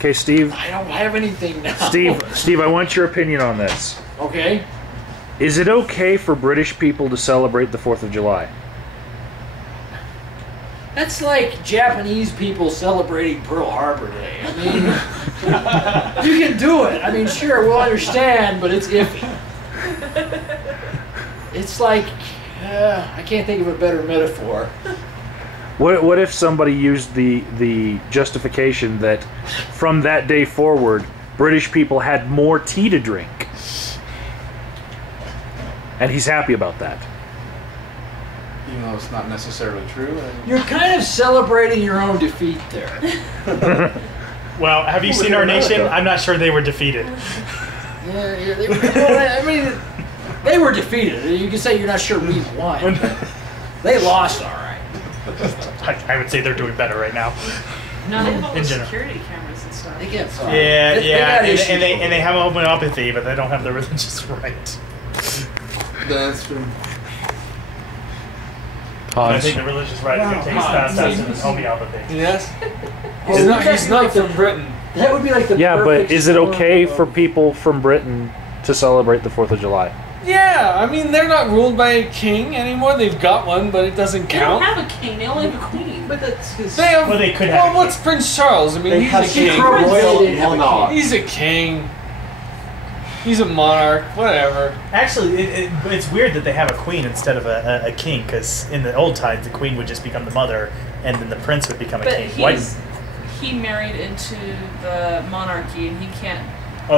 Okay, Steve. I don't have anything now. Steve, I want your opinion on this. Okay. Is it okay for British people to celebrate the 4th of July? That's like Japanese people celebrating Pearl Harbor Day. I mean, you can do it. I mean, sure, we'll understand, but it's iffy. It's like, I can't think of a better metaphor. What if somebody used the justification that from that day forward, British people had more tea to drink? And he's happy about that. Even though it's not necessarily true. You're kind of celebrating your own defeat there. Well, have you seen our nation? I'm not sure they were defeated. Yeah, they were, well, I mean, they were defeated. You can say you're not sure we won. They lost, all right. I would say they're doing better right now. No, they have all the general. security cameras and stuff. They get far. Yeah, they and they have homeopathy, but they don't have the religious right. That's true. I think the religious right is going to take us past that than homeopathy. Yes. He's not from Britain. That would be like the but is it okay for people from Britain to celebrate the 4th of July? Yeah, I mean, they're not ruled by a king anymore. They've got one, but it doesn't They don't count. have a king. They only have a queen. But that's because They have, Well, they could have a what's Prince Charles? I mean, he's a king. royal He's a king. He's a monarch. Whatever. Actually, it's weird that they have a queen instead of a king, because in the old times, the queen would just become the mother, and then the prince would become a But king. he married into the monarchy, and he can't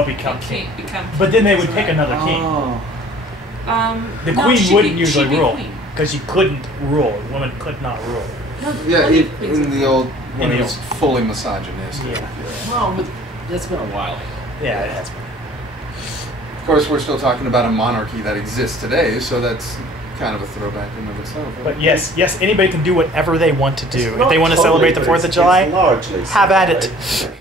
Become king. become king. But then they would pick another king. The no, queen she'd wouldn't be- usually she'd be rule, queen. because she couldn't rule. A woman could not rule. No, Yeah, plenty of queens in the old, when In it the was fully misogynistic. Yeah. Well, but that's been a while. Yeah, it has been. Of course, we're still talking about a monarchy that exists today, so that's kind of a throwback in and of itself. But yes, anybody can do whatever they want to do. If Not they want to totally, celebrate the but 4th of it's July, largely have at it. celebrated.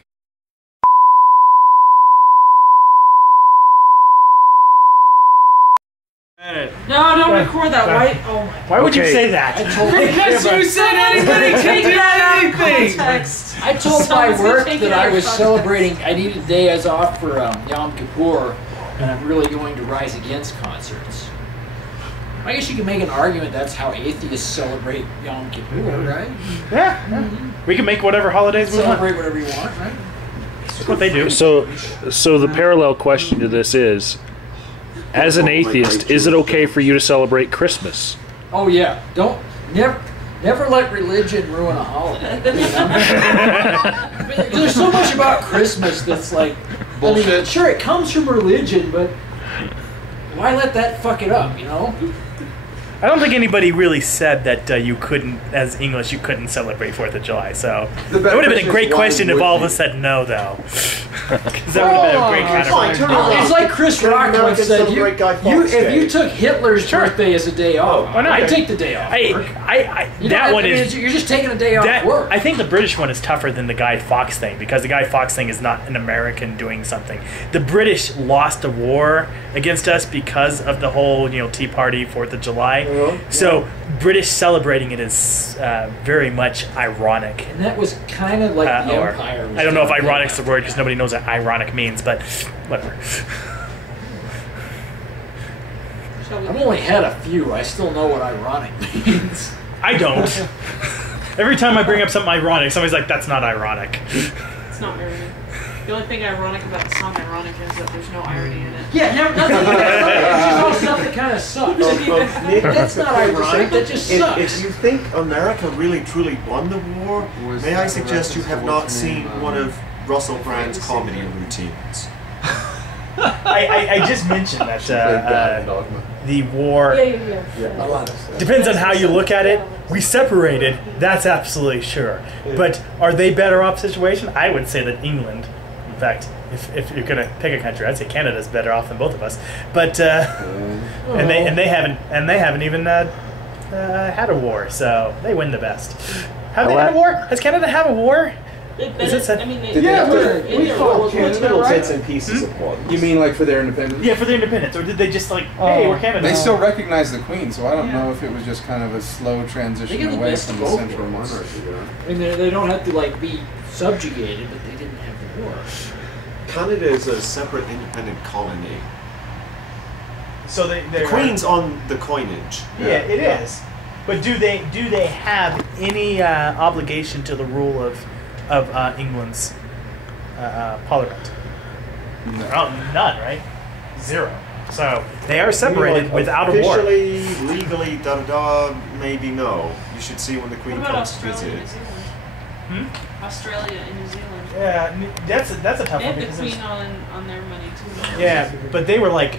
No, don't record that. Why? Oh my. Why would you Okay. say that? Because you said anybody can do anything. Context. I told my Someone's gonna work take that it out I of was context. celebrating. I needed days off for Yom Kippur, and I'm really going to Rise Against concerts. I guess you can make an argument that's how atheists celebrate Yom Kippur, right? Yeah. We can make whatever holidays we want. Celebrate whatever you want, right? That's what they do. So the parallel question to this is, as an atheist, is it okay for you to celebrate Christmas? Oh yeah, never let religion ruin a holiday. I mean, there's so much about Christmas that's like bullshit. I mean, sure, it comes from religion, but why let that fuck it up? You know? I don't think anybody really said that you couldn't, as English, you couldn't celebrate 4th of July. So The that would have been a question great is, why question if would all of you? us said no, though. Because that would have been a great fine, counterpoint. turn around. It's like Chris Can Rock once Americans said, celebrate Guy Fawkes if Day? you took Hitler's birthday as a day off, why not? I'd take the day off. work. You know, That one I mean, is. you're just taking a day off work. I think the British one is tougher than the Guy Fawkes thing, because the Guy Fawkes thing is not an American doing something. The British lost a war against us because of the whole, Tea Party, 4th of July. So British celebrating it is very much ironic. And that was kind of like the Or- Empire. Was I don't know if doing. ironic's the word, because nobody knows what ironic means, but whatever. I've only had a few. I still know what ironic means. I don't. Every time I bring up something ironic, somebody's like, "That's not ironic." It's not very good. The only thing ironic about the song "Ironic" is that there's no irony in it. Yeah, never, it's just all stuff that kind of sucks. That's not ironic. That just sucks. If you think America really truly won the war, may I suggest you have not seen one of Russell Brand's comedy routines? I just mentioned that the war Yeah. A lot of stuff. depends on how you look at it. We separated, that's absolutely sure. But are they better off situation? I would say that England, in fact, if you're gonna pick a country, I'd say Canada's better off than both of us. But and they haven't even had a war, so they win the best. Have they had a war? Has Canada had a war? Is it said? I mean, We fought little right? bits and pieces of one. You mean like for their independence? Yeah, for their independence, or did they just like, hey, we're Canada? They still recognize the Queen, so I don't know if it was just kind of a slow They transition get the away best from of the both central worlds. monarchy. I mean, they don't have to like be subjugated, but they didn't have the war. Canada is a separate independent colony. So The they're Queen's on the coinage. Yeah, it is. But do they have any obligation to the rule of England's parliament? None, right? Zero. So they are separated Like, without a war. officially, legally, maybe no. You should see when the Queen What about comes to Australia and New visit. Zealand? Australia and New Zealand. Yeah, that's a tough They one have the because queen on their money too. yeah, but they were like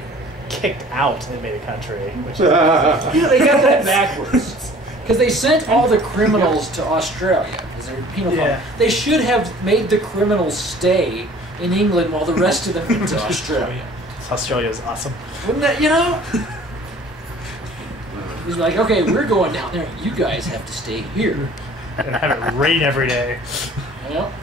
kicked out and made a country, which is You know, they got that backwards. Because they sent all the criminals to Australia because they're penal Yeah. colony. They should have made the criminals stay in England while the rest of them went to Australia. Australia is awesome. Wouldn't that, you know? He's like, okay, we're going down there. You guys have to stay here. And have it rain every day. Well,